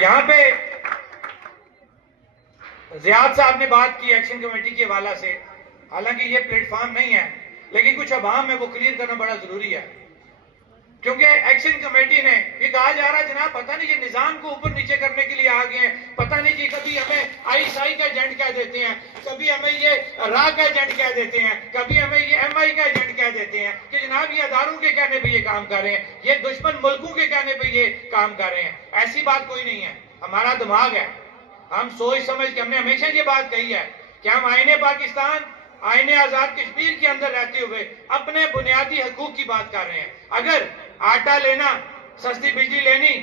یہاں پہ زیاد صاحب نے بات کی ایکشن کمیٹی کے حوالے سے، حالانکہ یہ پلیٹ فارم نہیں ہے لیکن کچھ عوام ہے وہ کلیئر کرنا بڑا ضروری ہے، کیونکہ ایکشن کمیٹی نے یہ کہا جا رہا ہے جناب پتہ نہیں یہ نظام کو اوپر نیچے کرنے کے لیے آ گئے ہیں، پتہ نہیں جی کبھی ہمیں آئی ایس آئی کا ایجنٹ کہہ دیتے ہیں، کبھی ہمیں یہ را کا ایجنٹ کہہ دیتے ہیں، کبھی ہمیں یہ ایم آئی کا ایجنٹ کہہ دیتے ہیں کہ جناب یہ اداروں کے کہنے پہ یہ کام کر رہے ہیں، یہ دشمن ملکوں کے کہنے پہ یہ کام کر رہے ہیں۔ ایسی بات کوئی نہیں ہے، ہمارا دماغ ہے، ہم سوچ سمجھ کے، ہم نے ہمیشہ یہ بات کہی ہے کہ ہم آئین پاکستان، آئین آزاد کشمیر کے اندر رہتے ہوئے اپنے بنیادی حقوق کی بات کر رہے ہیں۔ اگر آٹا لینا، سستی بجلی لینی،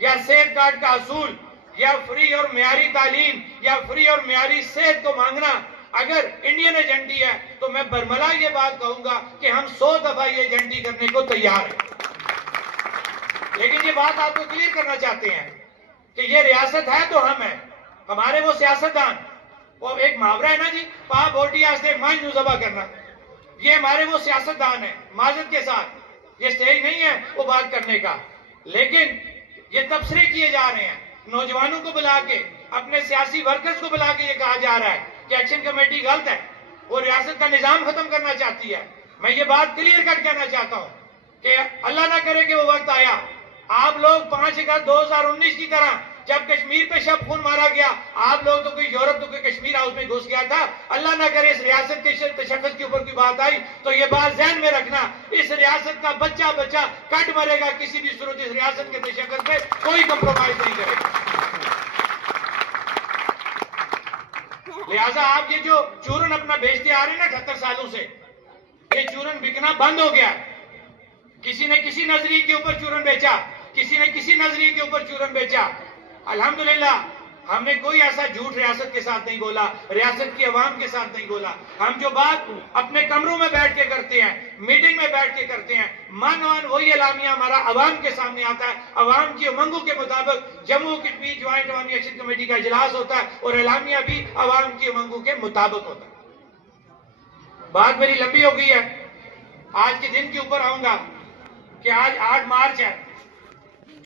یا صحت کارڈ کا اصول، یا فری اور معیاری تعلیم، یا فری اور معیاری صحت کو مانگنا اگر انڈین ایجنٹی ہے تو میں برملا یہ بات کہوں گا کہ ہم 100 دفعہ یہ ایجنٹی کرنے کو تیار ہیں۔ لیکن یہ بات آپ کو کلیئر کرنا چاہتے ہیں کہ یہ ریاست ہے تو ہم ہیں، ہمارے وہ سیاستدان، وہ ایک محاورہ ہے نا جی، پا بوٹی آستے مائن نو ذبح کرنا، یہ ہمارے وہ سیاستدان ہیں، معذرت کے ساتھ یہ سٹیج نہیں ہے وہ بات کرنے کا، لیکن یہ تبصرے کیے جا رہے ہیں، نوجوانوں کو بلا کے، اپنے سیاسی ورکرز کو بلا کے یہ کہا جا رہا ہے کہ ایکشن کمیٹی غلط ہے، وہ ریاست کا نظام ختم کرنا چاہتی ہے۔ میں یہ بات کلیئر کٹ کہنا چاہتا ہوں کہ اللہ نہ کرے کہ وہ وقت آیا آپ لوگ 5 اگست 2019 کی طرح جب کشمیر پہ شب خون مارا گیا، آپ لوگ تو کوئی یورپ تو کوئی کشمیر ہاؤس میں گھس گیا تھا، اللہ نہ کرے اس ریاست کے تشخص کے اوپر کوئی بات آئی تو یہ بات ذہن میں رکھنا، اس ریاست کا بچہ کٹ مرے گا، کسی بھی صورت اس ریاست کے تشخص پہ کوئی کمپرومائز نہیں کرے گا۔ لہٰذا آپ یہ جو چورن اپنا بیچتے آ رہے ہیں نا 78 سالوں سے، یہ چورن بکنا بند ہو گیا، کسی نے کسی نظریے کے اوپر چورن بیچا، کسی نے کسی نظریے کے اوپر چورن بیچا، الحمدللہ ہم نے کوئی ایسا جھوٹ ریاست کے ساتھ نہیں بولا، ریاست کی عوام کے ساتھ نہیں بولا، ہم جو بات اپنے کمروں میں بیٹھ کے کرتے ہیں، میٹنگ میں بیٹھ کے کرتے ہیں، من وہی اعلامیہ ہمارا عوام کے سامنے آتا ہے، عوام کی امنگوں کے مطابق جموں کشمیر جوائنٹ عوامی ایکشن کمیٹی کا اجلاس ہوتا ہے اور اعلامیہ بھی عوام کی امنگوں کے مطابق ہوتا ہے۔ بات میری لمبی ہو گئی ہے، آج کے دن کے اوپر آؤں گا کہ آج 8 مارچ ہے،